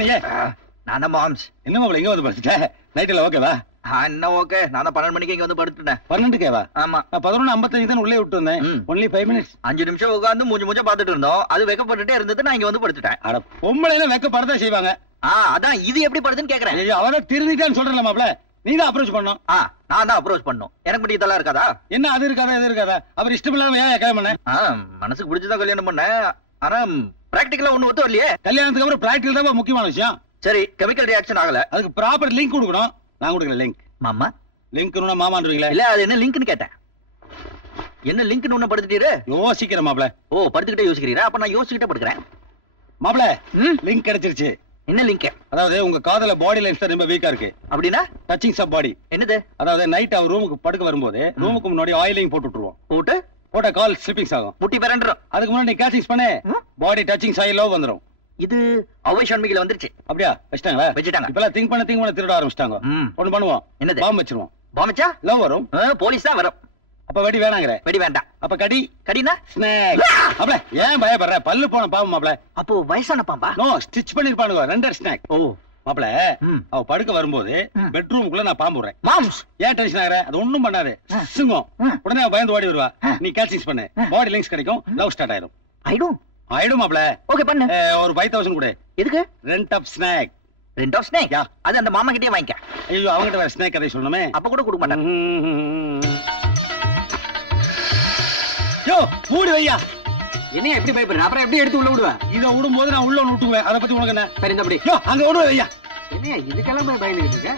நீ? நான் தான் மாம்ஸ். என்ன மாப்பிள இங்க வந்து படுத்துட்ட? நைட் எல்லாம் ஓகேவா? என்ன ஓகே, நான் தான் 12 மணிக்கு இங்க வந்து படுத்துட்டேன். 12க்கேவா? ஆமா. நான் 11:55 தான் உள்ளே விட்டு வந்தேன். Only 5 minutes. 5 நிமிஷம் உட்கார்ந்து மூஞ்ச பாத்துட்டு இருந்தோம். அது வெக்கப்பட்டுட்டே இருந்தது, நான் இங்க வந்து படுத்துட்டேன். அட பொம்பளை எல்லாம் வெக்கப்படதா செய்வாங்க. அதான் இது எப்படி படுதுன்னு கேக்குறேன். ஐயோ அவரை திருந்திட்டான்னு சொல்றேன் மாப்பிள. நீ தான் அப்ரோச் பண்ணணும். நான் தான் அப்ரோச் பண்ணணும். எனக்கு மட்டும் இதெல்லாம் இருக்காதா? என்ன அது இருக்காதா இது இருக்காதா? அவர் இஷ்டம் இல்லாம ஏன் கல்யாணம் பண்ண? மனசுக்கு பிடிச்சதான் கல்யாணம் பண்ணேன். ஆனா பிராக்டிகலா ஒண்ணு ஒத்து வரலையே. கல்யாணத்துக்கு அப்புறம் பிராக்டிகல் தான் முக்கியமான விஷயம். சரி, கெமிக்கல் ரியாக்ஷன் ஆகல. அதுக்கு ப்ராப்பர் லிங்க் கொடுக்கணும். நான் கொடுக்கல லிங்க். மாமா லிங்க்னா மாமான்றீங்களா? இல்ல, அது என்ன லிங்க்னு கேட்டேன். என்ன லிங்க்னு ஒண்ணு படுத்துட்டீரு? யோசிக்கிறேன் மாப்பிள. ஓ, படுத்துக்கிட்டே யோசிக்கிறீரா? அப்ப நான் யோசிச்சுக்கிட்டே படுக்கிறேன். மாப்பிள லிங்க் கிடைச்சிருச்சு. என்ன லிங்க்? அதாவது உங்க காதல பாடி லைன்ஸ் ரொம்ப வீக்கா இருக்கு. அப்படின்னா டச்சிங் சப் பாடி. என்னது? அதாவது நைட் அவர் ரூமுக்கு படுக்க வரும்போது ரூமுக்கு முன்னாடி ஆயிலிங் போட்டு விட்டுருவோம். போட்ட கால் ஸ்லிப்பிங்ஸ் ஆகும், முட்டி பரண்டரும். அதுக்கு முன்னாடி கேச்சிங்ஸ் பண்ணு, பாடி டச்சிங்ஸ் ஆகி லவ் வந்துரும். இது அவைஷன்மிகில வந்துருச்சு. அப்படியா? வச்சிட்டாங்களா? வச்சிட்டாங்க. இப்பெல்லாம் திங்க் பண்ண திருட ஆரம்பிச்சிட்டாங்க. ஒண்ணு பண்ணுவோம். என்னது? பாம்பு வச்சிருவோம். பாம்பு வச்சா லவ் வரும். போலீஸ் தான் வரும். அப்ப வெடி வேணாங்கற? வெடி வேண்டாம். அப்ப கடினா ஸ்னேக். அப்பல ஏன் பயப்படுற? பல்லு போன பாம்பு மாப்ள. அப்போ வயசான பாம்பா? நோ, ஸ்டிட்ச் பண்ணிருப்பானுங்க. Render snake. ஓ மாப்ள, அவ படுக்க வரும்போது பெட்ரூமுக்குள்ள நான் பாம்பு விடுறேன். மாம்ஸ் ஏன் டென்ஷன் ஆகற? அது ஒண்ணும் பண்ணாது. சிங்கம். உடனே அவ பயந்து ஓடி வருவா. நீ கேச்சிங்ஸ் பண்ணு, பாடி லிங்க்ஸ் கிடைக்கும், லவ் ஸ்டார்ட் ஆயிடும். ஆயிடும் மாப்ள. ஓகே பண்ணு. ஒரு 5000 கொடு. எதுக்கு? Rent of snake. Rent of snake? அது அந்த மாமா கிட்டயே வாங்கிக்க. ஐயோ, அவங்கிட்ட வேற ஸ்னேக் கதை சொல்லணுமே. அப்ப கூட கொடுக்க மாட்டாங்க. யோ மூடி வையா. என்னையா எப்படி பயப்படுற? அப்புறம் எப்படி எடுத்து உள்ள விடுவேன்? இத விடும்போது நான் உள்ள ஒண்ணு விட்டுவேன். அத பத்தி உனக்கு என்ன? சரி, இந்த அப்படி. யோ அங்க விடு வையா. என்னையா இதுக்கெல்லாம் போய் பயந்துட்டு இருக்க?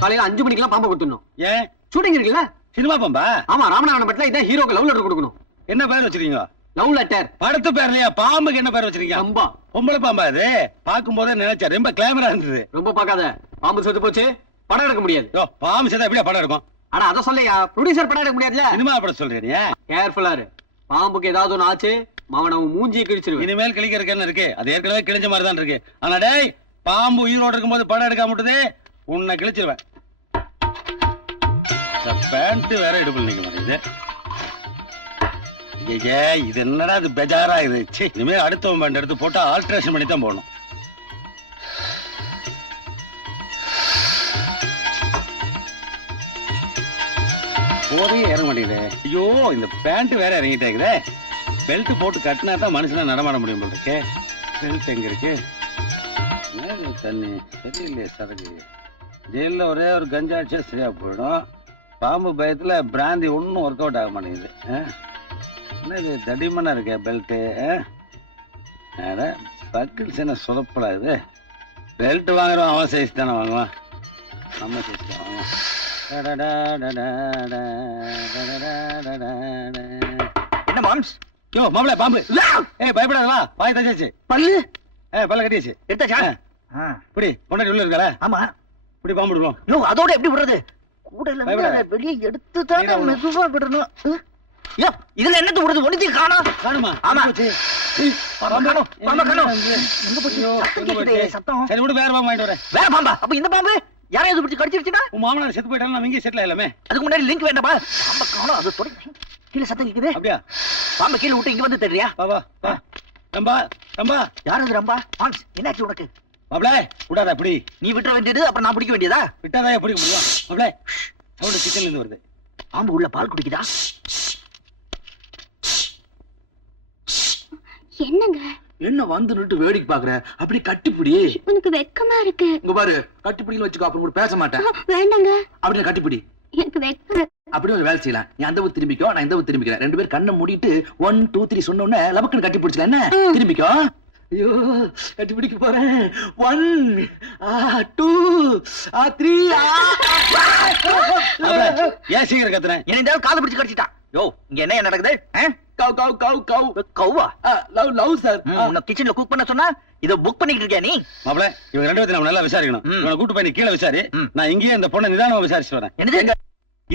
காலையில 5 மணிக்கெல்லாம் பாம்பை கொடுத்துடணும். ஏன்? ஷூட்டிங் இருக்குல்ல? சினிமா பாம்பா? ஆமா, ராமநாதபுரம் பட்டில இதான் ஹீரோக்கு லவ் லெட்டர் கொடுக்கணும். என்ன பேர் வச்சிருக்கீங்க? Love letter. படத்து பேர் இல்லையா? பாம்புக்கு என்ன பேர் வச்சிருக்கீங்க? அம்பா. பொம்பளை பாம்பா? அது பாக்கும் போதே நினைச்சேன், ரொம்ப கிளாமரா இருந்தது. ரொம்ப பார்க்காத, பாம்பு செத்து போச்சு, படம் எடுக்க முடியாது. யோ பாம்பு செத்தா எப்படியா படம் எடுக்கும்? ஆனா அத சொல்லையா, ப்ரொடியூசர் படம் எடுக்க முடியாதுல. சினிமா படம் சொல்றீங்க? கேர்ஃபுல்லா இரு. பாம்புக்கு ஏதாவது ஒண்ணு ஆச்சு, மாவன மூஞ்சியை கிழிச்சிருவேன். இனிமேல் கிழிக்கிறதுக்கு என்ன இருக்கு? அது ஏற்கனவே கிழிஞ்ச மாதிரி தான் இருக்கு. ஆனா டேய், பாம்பு உயிரோடு இருக்கும்போது படம் எடுக்க மாட்டேது, உன்னை கிழிச்சிருவேன். பேண்ட் வேற இடுப்புல நிக்க மாட்டேங்குது. ஐயே, இது என்னடா இது பெஜாரா இது. இனிமே அடுத்த பேண்ட் எடுத்து போட்டா ஆல்ட்ரேஷன் பண்ணி தான் போடணும். போதே இறங்க மாட்டேங்குது. ஐயோ, இந்த பேண்ட் வேற இறங்கிட்டேங்குதே. பெல்ட் போட்டு கட்டினா தான் மனுஷனா நடமாட முடியும் போல இருக்கு. பெல்ட் எங்க இருக்கு? தண்ணி சரியில்லையே, சரக்கு. ஜெயிலில் ஒரே ஒரு கஞ்சா அடிச்சா சரியா போயிடும். பாம்பு பயத்துல பிராந்தி ஒன்றும் ஒர்க் அவுட் ஆக மாட்டேங்குது. என்ன இது தடிமனா இருக்க பெல்ட்டு? பக்கிள்ஸ் என்ன சொதப்பலா இது? பெல்ட் வாங்குறோம், அவன் சைஸ் தானே வாங்குவான், நம்ம சைஸ் தான் வாங்குவான். என்ன மாம்ஸ்? யோ மாப்ள, பாம்பு. ஏய் பயப்படாதவா, பாய் தச்சாச்சு. பல்லு? பல்ல கட்டியாச்சு. எடுத்தாச்சா? இப்படி பொண்டாட்டி உள்ள இருக்கா? ஆமா. இப்படி பாம்பு விடுவோம். யோ அதோட எப்படி விடுறது? கூடையில வெளியே எடுத்து தான் மெதுவா விடணும். யோ இதுல என்னது விடுறது? ஒண்ணுத்தி காணோம். காணுமா? ஆமா. பாம்பு காணோம். பாம்பு காணோம். எங்க போச்சு? சத்தம். சரி விடு, வேற பாம்பு வாங்கிட்டு வரேன். வேற பாம்பா? அப்ப இந்த பாம்பு யாரையாவது பிடிச்சி கடிச்சிருச்சுனா? உன் மாமனார் செத்து போயிட்டாலும் நம்ம இங்கே செட்டில் ஆயிடலாமே. அதுக்கு முன்னாடி லிங்க் வேண்டாமா? பாம்பு காணோம், அது தொடங்கி கீழே சத்தம் கேக்குது. அப்படியா? பாம்பு கீழே விட்டு இங்க வந்து தெரியா? வா வா வா. ரம்பா ரம்பா. யார் அது ரம்பா? மாம்ஸ் என்னாச்சு உனக்கு? மாப்ள விடாத. அப்படி நீ விட்டுற வேண்டியது, அப்புறம் நான் பிடிக்க வேண்டியதா? விட்டாதான் பிடிக்க முடியும். மாப்ள சவுண்ட் கிச்சன்ல இருந்து வருது. பாம்பு உள்ள பால் குடிக்குதா? என்னங்க என்ன வந்து நின்று வேடிக்கை பாக்குற? அப்படி கட்டிப்பிடி. உனக்கு வெக்கமா இருக்கு. இங்க பாரு, கட்டிப்பிடின்னு வச்சுக்கோ, அப்புறம் கூட பேச மாட்டேன். வேண்டாங்க. அப்படி கட்டிப்பிடி. எனக்கு வெக்கம். அப்படி ஒரு வேலை செய்யலாம். நீ அந்த ஊர் திரும்பிக்கோ, நான் இந்த ஊர் திரும்பிக்கிறேன். 2 பேரும் கண்ணை மூடிட்டு 1 2 3 சொன்ன உடனே லபக்குன்னு கட்டி பிடிச்சல. என்ன திரும்பிக்கோ. ஐயோ கட்டி பிடிக்க போறேன். 1 2 3. ஏன் சீக்கிரம் கத்துறேன்? என்ன காது பிடிச்சு கடிச்சிட்டா? யோ இங்க என்ன நடக்குது? கவ் கவ் கவ் கவ் கவ்வா? Love love sir. உன்னை கிச்சன்ல குக் பண்ண சொன்னா இத புக் பண்ணிட்டு இருக்கியா நீ? மாப்ள இவங்க 2 பேரும் நம்ம நல்லா விசாரிக்கணும். இவனை கூட்டு போய் நீ கீழே விசாரி. நான் இங்கேயே இந்த பொண்ணை நிதானமா விசாரிச்சு வரேன். என்னது?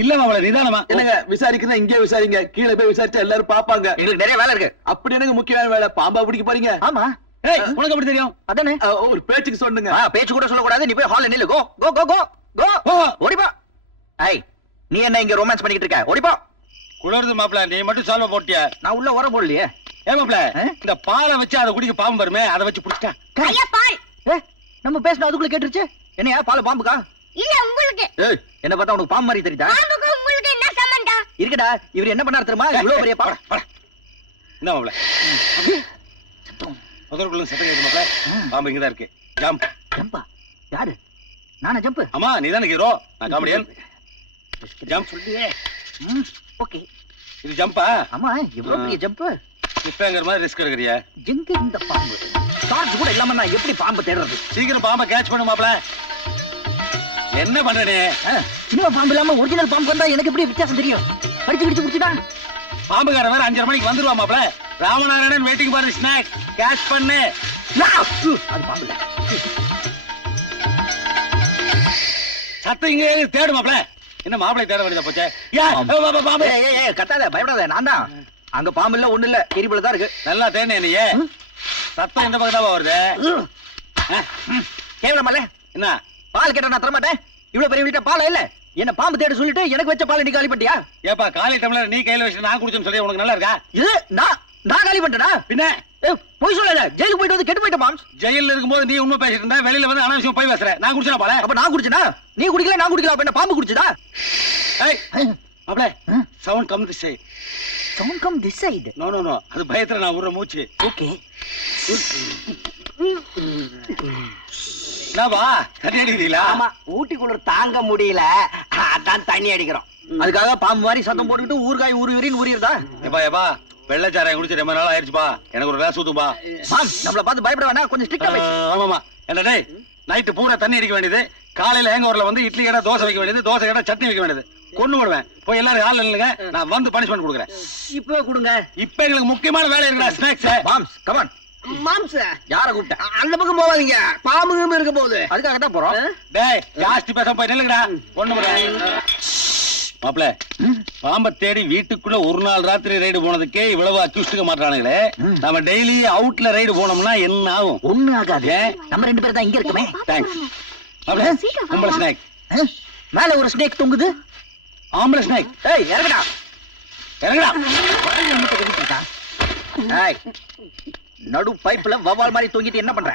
இல்ல மாப்ள நிதானமா. என்னங்க விசாரிக்கிறதா? இங்கே விசாரிங்க, கீழே போய் விசாரிச்சா எல்லாரும் பாப்பாங்க. எங்களுக்கு நிறைய வேலை இருக்கு. அப்படி எனக்கு முக்கியமான வேலை. பாம்பா பிடிக்க போறீங்க? ஆமா. ஏய் உனக்கு எப்படி தெரியும்? அதானே ஒரு பேச்சுக்கு சொன்னுங்க. பேச்சு கூட சொல்ல கூடாது. நீ போய் ஹால்ல நில்லு. கோ கோ கோ கோ கோ. ஓடிப்பா. ஐய் நீ என்ன இங்க ரொமான்ஸ் பண்ணிட்டு இருக்க? ஓடிப்பா. குளருது மாப்ள, நீ மட்டும் சால்வ போட்டியா? நான் உள்ள வர போடலையே. ஏ மாப்ள, இந்த பாலை வச்சு அதை குடிக்க பாம்பு வருமே, அதை வச்சு புடிச்சிட்டா. ஐயா பால். நம்ம பேசின அதுக்குள்ள கேட்டுருச்சு. என்னையா பால் பாம்புக்கா? இல்ல உங்களுக்கு. ஏய், என்ன பார்த்தா உனக்கு பாம்பு மாதிரி தெரியுதா? பாம்புக்கு உங்களுக்கு என்ன சம்பந்தம்? இருக்குடா, இவர் என்ன பண்ணாரு தெரியுமா? இவ்வளவு பெரிய பாம்பு. என்ன மாப்ள முதல்ல சத்தம் கேட்க மாப்ள. பாம்பு இங்கதான் இருக்கு. ஜம்ப். ஜம்பா? யாரு? நானா ஜம்ப்? ஆமா நீ தானே ஹீரோ, நான் காமெடியன். ஜம்ப். சொல்லியே. ஓகே. இது ஜம்பா? ஆமா, இவ்வளவு பெரிய ஜம்ப். இப்பங்கிற மாதிரி ரிஸ்க் எடுக்கறியா? எங்க இந்த பாம்பு? டார்ச் கூட இல்லாம நான் எப்படி பாம்பு தேடுறது? சீக்கிரம் பாம்பை கேட்ச் பண்ணு மாப்ள. என்ன பண்றனே? சின்ன பாம்பு இல்லாம ஒரிஜினல் பாம்பு வந்தா எனக்கு எப்படி வித்தியாசம் தெரியும்? படிச்சு குடிச்சுடா. பாம்புக்கார வேற 5:30 மணிக்கு வந்துருவா மாப்ள. Ramanarayanan waiting for snack. Catch பண்ணு. அது பாம்பு இல்ல. சத்தம் இங்க தேடு மாப்ள. என்ன மாப்ளை தேட வேண்டியதா போச்சே? பாம்பு. ஏய் கத்தாத, பயப்படாத, நான் தான். அங்க பாம்பு இல்ல, ஒண்ணு இல்ல, எரிபல தான் இருக்கு. நல்லா தேடினே நீ. சத்தம் இந்த பக்கம் தான் வருது. கேவலமால என்ன பால் கேட்ட நான் தரமாட்டேன். இவ்வளவு பெரிய வீட்டை பால் இல்ல, என்ன பாம்பு தேட சொல்லிட்டு எனக்கு வச்ச பால் நீ காலி பண்ணிட்டியா? ஏப்பா காலி டம்ளர் நீ கையில வச்சு நான் குடிச்சேன்னு சொல்லி உனக்கு நல்லா இருக்கா? இது நான் காலி பண்ணிட்டேனா? பின்ன போய் சொல்லாத. ஜெயிலுக்கு போயிட்டு வந்து கெட்டு போயிட்ட மாம்ஸ். ஜெயில இருக்கும்போது நீ உண்மை பேசிட்டு இருந்தா, வெளியில வந்து அனாவசியம் போய் பேசுற. நான் குடிச்சேனா பால? அப்ப நான் குடிச்சனா? நீ குடிக்கல, நான் குடிக்கல, அப்ப என்ன பாம்பு குடிச்சதா? ஏய் மாப்ள, sound come this side. Sound come this side? No no no, அது பயத்துல நான் விடுற மூச்சு. ஓகே. என்னவா தண்ணி அடிக்கிறீங்களா? ஆமா, ஊட்டி குளிர் தாங்க முடியல, அதான் தண்ணி அடிக்கிறோம். அதுக்காக பாம்பு மாதிரி சத்தம் போட்டுக்கிட்டு ஊறுகாய் ஊறின்னு ஊறிடுதா? ஏப்பா ஏப்பா, வெள்ளச்சாராயம் குடிச்சு ரொம்ப நாள் ஆயிடுச்சுப்பா. எனக்கு ஒரு கிளாஸ் ஊத்துப்பா. மாம், நம்மள பார்த்து பயப்பட வேணா, கொஞ்சம் ஸ்ட்ரிக்ட்டா பேசு. ஆமாமா. என்ன டேய், நைட்டு பூரா தண்ணி அடிக்க வேண்டியது, காலையில ஹேங்கோவர்ல வந்து இட்லி கடை தோசை வைக்க வேண்டியது, தோசை கடை சட்னி வைக்க வேண்டியது. கொண்டு விடுவேன். போய் எல்லாரும் ஆள் இல்லைங்க, நான் வந்து பனிஷ்மெண்ட் கொடுக்குறேன். இப்பவே கொடுங்க. இப்ப எங்களுக்கு முக்கியமான வேலை இருக்குடா, ஸ்நாக்ஸ். Moms come on. மாம்ச யார கூப்பிட்ட? அந்த பக்கம் போவாதீங்க, பாம்பு இருக்க போகுது. அதுக்காக தான் போறோம். டேய் ஜாஸ்தி பேச போய் நில்லுங்கடா. ஒண்ணு மாப்ள, பாம்பை தேடி வீட்டுக்குள்ள ஒரு நாள் ராத்திரி ரைடு போனதுக்கே இவ்வளவு அக்யூஸ்டுக்க மாட்டானுங்களே. நம்ம டெய்லி அவுட்ல ரைடு போனோம்னா என்ன ஆகும்? ஒண்ணு ஆகாது. நம்ம ரெண்டு பேரும் தான் இங்க இருக்கமே. தேங்க்ஸ் மாப்ள. கும்பல ஸ்நாக். மேல ஒரு ஸ்னேக் தொங்குது. ஆம்பளை ஸ்நாக். ஏய் இறங்குடா, இறங்குடா. ஏய், நடு பைப்ல வவால் மாதிரி தொங்கிட்டு என்ன பண்ற?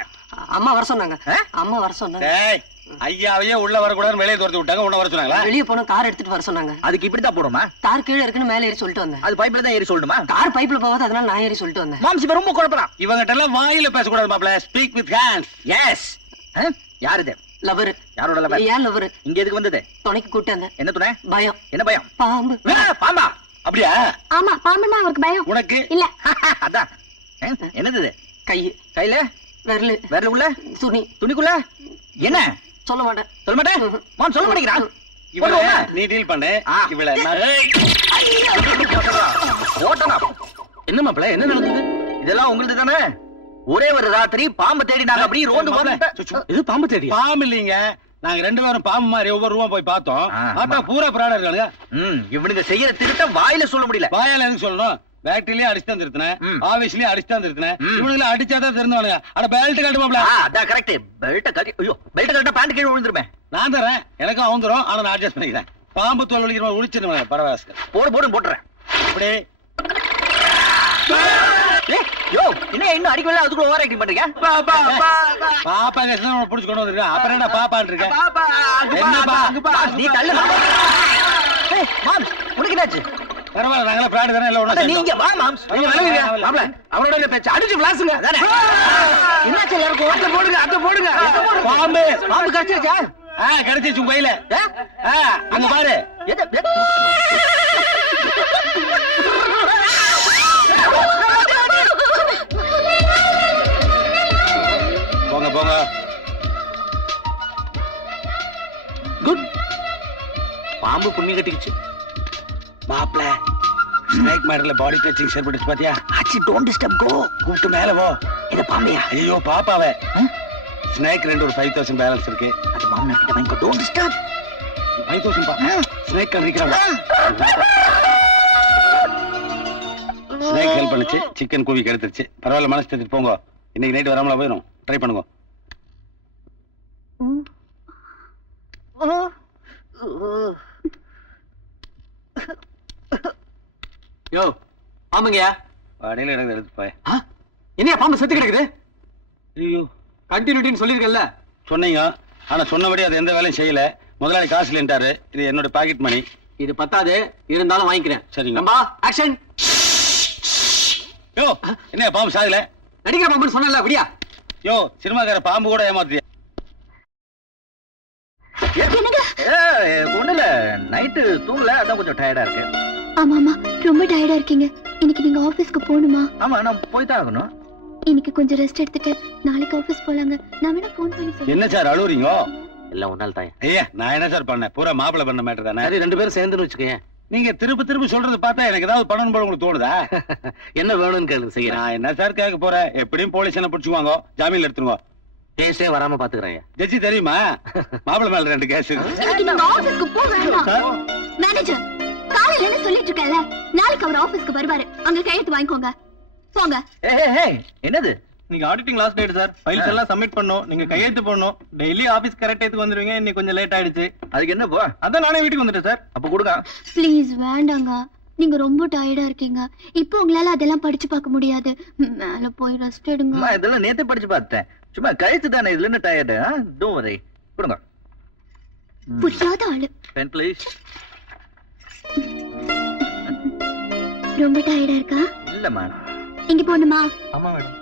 அம்மா வர சொன்னாங்க. அம்மா வர சொன்னாங்க. டேய், ஐயாவையே உள்ள வரக்கூடாதுன்னு வெளியே துரத்தி விட்டாங்க. உன்ன வர சொன்னாங்களா? வெளியே போன கார் எடுத்துட்டு வர சொன்னாங்க. அதுக்கு இப்படிதான் போடுமா? கார் கீழே இருக்குன்னு மேல ஏறி சொல்லிட்டு வந்தேன். அது பைப்ல தான் ஏறி சொல்லணுமா? கார் பைப்ல போகாது, அதனால நான் ஏறி சொல்லிட்டு வந்தேன். மாம்ஸ் இப்ப ரொம்ப குழப்பலாம். இவங்கிட்ட எல்லாம் வாயில பேசக்கூடாது மாப்ள. Speak with hands. எஸ். யார் இது? லவர். யாரோட லவர்? ஏன் லவர்? இங்க எதுக்கு வந்தது? துணைக்கு கூட்டு வந்தேன். என்ன துணை? பயம். என்ன பயம்? பாம்பு. பாம்பா? அப்படியா? ஆமா, பாம்புன்னா அவருக்கு பயம். உனக்கு இல்ல. அதான். என்னது இது? கை. கையில விரலு. விரல் உள்ள துணி. துணிக்குள்ள என்ன? சொல்ல மாட்டேன். சொல்ல மாட்டேன். மாம் சொல்ல மாட்டேங்கிறான். இவள நீ டீல் பண்ணு. இவள ஓட்டனா. என்ன மாப்ள, என்ன நடக்குது? இதெல்லாம் உங்களுக்கு தானே? ஒரே ஒரு ராத்திரி பாம்பு தேடி நாங்க அப்படி ரோந்து போறோம். இது பாம்பு தேடி? பாம்பு இல்லீங்க, நாங்க ரெண்டு பேரும் பாம்பு மாதிரி ஒவ்வொரு ரூபா போய் பார்த்தோம். பார்த்தா பூரா பிராணம் இருக்கானுங்க. இவனுங்க செய்யற திருட்ட வாயில சொல்ல முடியல. வாயால எதுக்கு சொல்லணும்? பேட்டரிலயும் அடிச்சுதான் திருத்தினேன், ஆபீஸ்லயும் அடிச்சுதான் திருத்தினேன். இவனுங்களை அடிச்சாதான் திருந்துவானுங்க. அட பெல்ட் கட்டு மாப்ள. அதான் கரெக்ட். பெல்ட் கட்டி. ஐயோ, பெல்ட் கட்ட பேண்ட் கீழே விழுந்துருமே. நான் தரேன், எனக்கும் அவந்துரும். ஆனா நான் அட்ஜஸ்ட் பண்ணிக்கிறேன். பாம்பு தோல் வலிக்கிற உளிச்சிருவேன். பரவாயில்ல, போட்டுறேன். அப்படி யோ, என்ன இன்னும் அடிக்கல, அதுக்குள்ள ஓவர் ஆக்டிங் பண்றீங்க? பாப்பா கேசல புடிச்சு கொண்டு வந்துருக்கேன். அப்புறம் என்ன பாப்பான்னு இருக்கேன்? என்னப்பா நீ தள்ளு. மாம், உனக்கு என்னாச்சு? பரவாயில்ல, நாங்களே பிராடு தானே. இல்ல நீங்க வா மாம்ஸ். மாப்ள, அவனோட பேச்சு அடிச்சு விளாசுங்க. என்னாச்சு? எல்லாருக்கும் அத்தை போடுங்க, அத்தை போடுங்க. பாம்பு பாம்பு கடிச்சிருச்சா? கிடைச்சிச்சு உங்க கையில. அங்க பாரு. போங்க போங்க. குட். பாம்பு புண்ணி கட்டிக்கிச்சு. மாப்ள, ஸ்னேக் மேட்டர்ல பாடி டச்சிங் சேர்படுச்சு பாத்தியா? ஆச்சி, டோன்ட் டிஸ்டர்ப், கோ. கூப்பிட்டு மேல போ. இது பாம்பையா? ஐயோ பாப்பாவே. ஸ்னேக் ரெண்டு ஒரு 5000 பேலன்ஸ் இருக்கு. அது மாமனா கிட்ட வாங்கி, டோன்ட் டிஸ்டர்ப். 5000 பா. ஸ்னேக் கறிக்கிறாங்க. ஸ்னேக் ஹெல்ப் பண்ணுச்சு, சிக்கன் கூவி கெடுத்துருச்சு. பரவாயில்ல, மனசு தேத்திட்டு போங்க. இன்னைக்கு நைட் வராமல போயிடும். ட்ரை பண்ணுங்க. யோ, பாம்புங்கயா. அடையில எனக்கு எடுத்து போய். என்னையா பாம்பு செத்து கிடக்குது? ஐயோ, கண்டினியூட்டின்னு சொல்லிருக்கல. சொன்னீங்க ஆனா சொன்னபடி அது எந்த வேலையும் செய்யல. முதலாளி காசு இல்லைன்ட்டாரு. இது என்னோட பாக்கெட் மணி. இது பத்தாது, இருந்தாலும் வாங்கிக்கிறேன். சரிங்க. நம்பா ஆக்ஷன். யோ என்ன பாம்பு சாகல? நடிக்கிற பாம்புன்னு சொன்னல, அப்படியா? யோ சினிமாக்கார பாம்பு கூட ஏமாத்தியா? ஒண்ணுல நைட்டு தூங்கல, அதான் கொஞ்சம் டயர்டா இருக்கு. ஆமா ஆமா, ரொம்ப டயர்டா இருக்கீங்க. இன்னைக்கு நீங்க ஆபீஸ்க்கு போகணுமா? ஆமா, நான் போய் தான் ஆகணும். இன்னைக்கு கொஞ்சம் ரெஸ்ட் எடுத்துட்டு நாளைக்கு ஆபீஸ் போலாங்க. நான் வேணா போன் பண்ணி சொல்றேன். என்ன சார் அழுவுறீங்க? எல்லாம் ஒன்னால தான். ஐயா நான் என்ன சார் பண்ணேன்? பூரா மாப்பிளை பண்ண மேட்டர் தானே. சரி, 2 பேரும் சேர்ந்துன்னு வச்சுக்கேன். நீங்க திருப்பி சொல்றது பார்த்தா எனக்கு ஏதாவது பண்ணணும் போல உங்களுக்கு தோணுதா? என்ன வேணும்னு கேளுங்க, செய்யறேன். நான் என்ன சார் கேட்க போறேன்? எப்படியும் போலீஸ் என்ன பிடிச்சுவாங்க, ஜாமீன்ல எடுத்துருங்க. கேஸே வராம பாத்துக்கிறேன். ஜட்ஜி தெரியுமா? மாப்பிளை மேல 2 கேஸ் இருக்கு. இன்னைக்கு நீங்க ஆபீஸ்க்கு போக வேண்டாம். மேனேஜர் காலையில என்ன சொல்லிட்டு இருக்கல, நாளைக்கு அவர் ஆபீஸ்க்கு வருவாரு. அங்க கையெழுத்து வாங்கிக்கோங்க, போங்க. என்னது? நீங்க auditing last date sir. Files எல்லாம் சப்மிட் பண்ணோம். நீங்க கையெழுத்து போடணும். டெய்லி ஆபீஸ் கரெக்ட் டைத்துக்கு வந்துருவீங்க. இன்னைக்கு கொஞ்சம் லேட் ஆயிடுச்சு. அதுக்கு என்ன போ? அதான் நானே வீட்டுக்கு வந்துட்டேன் சார். அப்ப கொடுங்க. ப்ளீஸ் வேண்டாங்க, நீங்க ரொம்ப டயர்டா இருக்கீங்க. இப்போ உங்களால அதெல்லாம் படிச்சு பார்க்க முடியாது. மேல போய் ரெஸ்ட் எடுங்க. அம்மா, இதெல்லாம் நேத்தே படிச்சு பார்த்தேன். சும்மா கழுத்து தானே, இதுல என்ன டயர்டு? டோன்ட் வரி, கொடுங்க. புரியாத ஆளு. Pen please. ரொம்ப டயர்டா இருக்கா? இல்லம்மா. இங்க போணுமா? ஆமா மேடம்.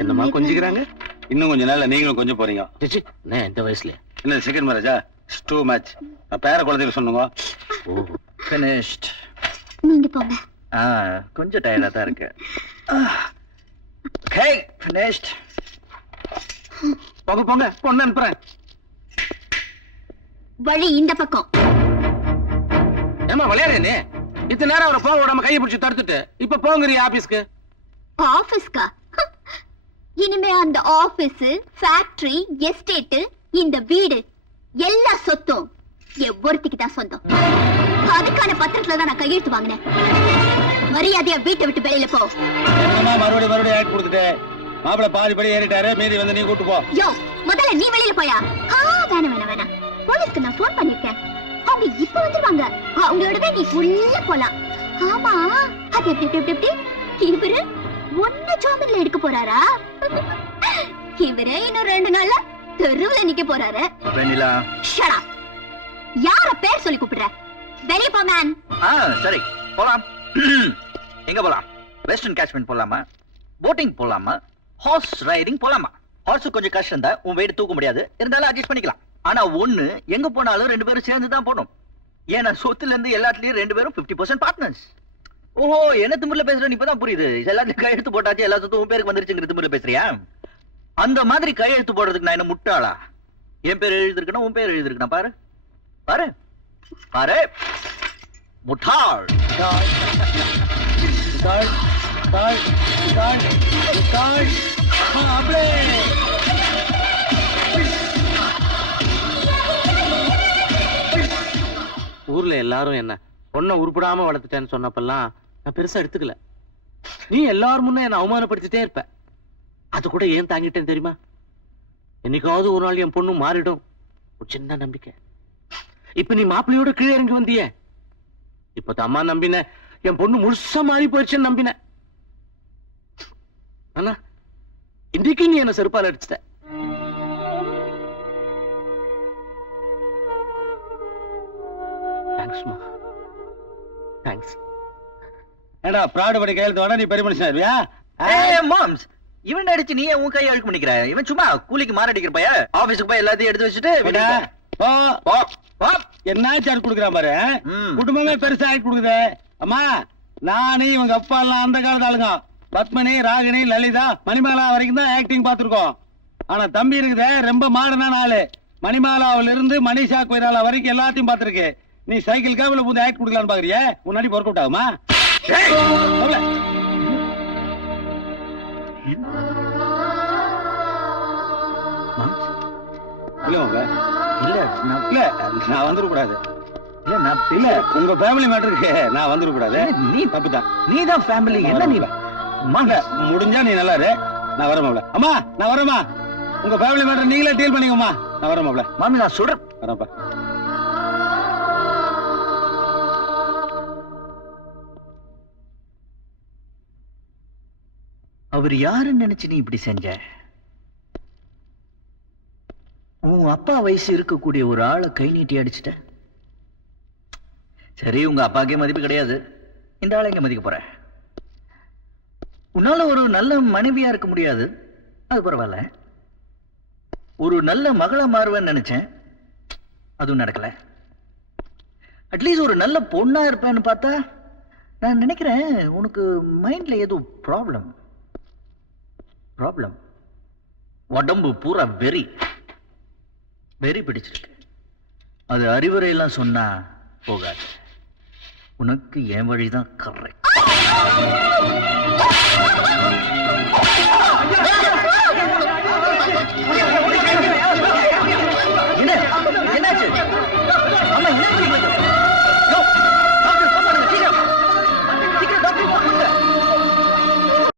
என்னமா கொஞ்சிக்கிறாங்க? இன்னும் கொஞ்ச நாள்ல நீங்களும் கொஞ்சம் போறீங்க. சிச்சி, என்ன இந்த வயசுல? இல்ல செகண்ட் மேரேஜா? Too much. நான் பேர குழந்தைகள் சொன்னோங்க. ஓ, finished. நீங்க போங்க. கொஞ்சம் டயர்டா தான் இருக்கு. Okay, finished. போங்க போங்க, பொண்ணு அனுப்புறேன். வழி இந்த பக்கம். ஏமா விளையாடுறே? இத்தனை நேரம் அவரை போக விடாம கையை பிடிச்சு தடுத்துட்டு இப்ப போங்கறிய ஆபீஸ்க்கு. ஆபீஸ்க்கா? இனிமே அந்த ஆபீஸ், ஃபேக்டரி, எஸ்டேட், இந்த வீடு எல்லா சொத்தும் ஒருத்திக்கு தான் சொந்தம். அதுக்கான பத்திரத்துல தான் நான் கையெழுத்து வாங்கினேன். மரியாதையா வீட்டை விட்டு வெளியில போ. என்னமா மறுபடியும் ஆட் கொடுத்துட்டு மாப்பிள பாதி படி ஏறிட்டாரு, மீதி வந்து நீ கூட்டு போ. யோ, முதல்ல நீ வெளியில போயா? வேணாம். போலீஸ்க்கு நான் போன் பண்ணிருக்கேன். அவங்க இப்ப வந்துருவாங்க. அவங்களோடவே நீ உள்ள போலாம். ஆமா, அது எப்படி இவரு ஒன்ன ஜாமீன்ல எடுக்க போறாரா? இவரே இன்னும் 2 நாள்ல தெருவுல நிக்க போறாரு. வெண்ணிலா. Shut up. யார பேர் சொல்லி கூப்பிடுற? வெளிய போ மேன். சரி, போலாம். எங்க போலாம்? வெஸ்டர்ன் கேட்ச்மென்ட் போலாமா? போட்டிங் போலாமா? ஹார்ஸ் ரைடிங் போலாமா? ஹார்ஸ் கொஞ்சம் கஷ்டம் தான், உன் வெயிட் தூக்க முடியாது, இருந்தாலும் அட்ஜஸ்ட் பண்ணிக்கலாம். ஆனா ஒண்ணு, எங்க போனாலும் 2 பேரும் சேர்ந்து தான் போகணும். ஏன்னா சொத்துல இருந்து எல்லாத்துலயும் 2 பேரும் 50% பார்ட்னர்ஸ். ஓஹோ, என்ன திமிர்ல பேசுற? இப்பதான் புரியுது. எல்லாத்துலயும் கையெழுத்து போட்டாச்சு, எல்லா சொத்தும் உன் பேருக்கு வந்துருச்சுங்கிற திமிர்ல பேசுறியா? அந்த மாதிரி கையெழுத்து போடுறதுக்கு நான் என்ன முட்டாளா? என் பேர் எழுதிருக்கணும், உன் பேர் எழுதிருக்கணும். பாரு பாரு பாரு, முட்டாள். ஊர்ல எல்லாரும் என்ன பொண்ணை உருப்படாம வளர்த்துட்டேன்னு சொன்னப்பெல்லாம் நான் பெருசா எடுத்துக்கல. நீ எல்லாரும் முன்ன என்ன அவமானப்படுத்திட்டே இருப்ப. அது கூட ஏன் தாங்கிட்டேன் தெரியுமா? என்னைக்காவது ஒரு நாள் என் பொண்ணு மாறிடும், ஒரு சின்ன நம்பிக்கை. இப்ப நீ மாப்பிள்ளையோட கீழே இறங்கி வந்தியே, இப்ப அம்மா நம்பின என் பொண்ணு முழுசா மாறி போயிடுச்சுன்னு நம்பின. ஆனா இன்னைக்கு நீ என்ன செருப்பால் அடிச்சிட்ட. தேங்க்ஸ்மா, தேங்க்ஸ். ஏடா பிராடு படி கையெழுத்து வேணா, நீ பெரிய மனுஷனாருவியா? மாம்ஸ், இவன் அடிச்சு நீ உன் கையை அழுக்க பண்ணிக்கிற. இவன் சும்மா கூலிக்கு மாற அடிக்கிற பைய. ஆபீஸுக்கு போய் எல்லாத்தையும் எடுத்து வச்சுட்டு என்ன சார்ஜ் கொடுக்குறான் பாரு. குடும்பமே பெருசா ஆயிட்டு கொடுக்குது. அம்மா, நானே இவங்க அப்பா எல்லாம் அந்த காலத்து ஆளுங்க. பத்மினி, ராகினி, லலிதா, மணிமாலா வரைக்கும் தான் ஆக்டிங் பாத்துருக்கோம். ஆனா தம்பி இருக்குதே ரொம்ப மாடனான ஆளு. மணிமாலாவில இருந்து மணிஷா கொய்ராலா வரைக்கும் எல்லாத்தையும் பாத்துருக்கு. நீ சைக்கிள் கேபிள் புது ஆக்ட் கொடுக்கலான்னு பாக்குறிய? முன்னாடி ஒர்க் அவுட் ஆகுமா? நான் வந்துடக்கூடாது. இல்ல, உங்க ஃபேமிலி மேட்டருக்கு நான் வந்துடக்கூடாது. நீ தப்புதான். நீதான் ஃபேமிலி. என்ன நீ முடிஞ்சா நீ நல்லா இரு. நான் வரமாப்ல. அம்மா, நான் வரமா. உங்க ஃபேமிலி மேட்டர் நீங்களே டீல் பண்ணிக்கோமா. நான் வரமாப்ல. மாமி, நான் சொல்றேன். வரப்பா. அவர் யாருன்னு நினைச்சு நீ இப்படி செஞ்ச? உன் அப்பா வயசு இருக்கக்கூடிய ஒரு ஆளை கை நீட்டி அடிச்சிட்ட. சரி, உங்க அப்பாக்கே மதிப்பு கிடையாது, இந்த ஆளை எங்க மதிக்க போற? உன்னால ஒரு நல்ல மனைவியா இருக்க முடியாது, அது பரவாயில்ல. ஒரு நல்ல மகளா மாறுவேன்னு நினைச்சேன், அதுவும் நடக்கல. அட்லீஸ்ட் ஒரு நல்ல பொண்ணா இருப்பேன்னு பார்த்தா நான் நினைக்கிறேன் உனக்கு மைண்ட்ல ஏதோ ப்ராப்ளம். உடம்பு பூரா வெறி பிடிச்சிருக்கு. அது அறிவுரையெல்லாம் சொன்னா போகாது. உனக்கு என் வழிதான் கரெக்ட்.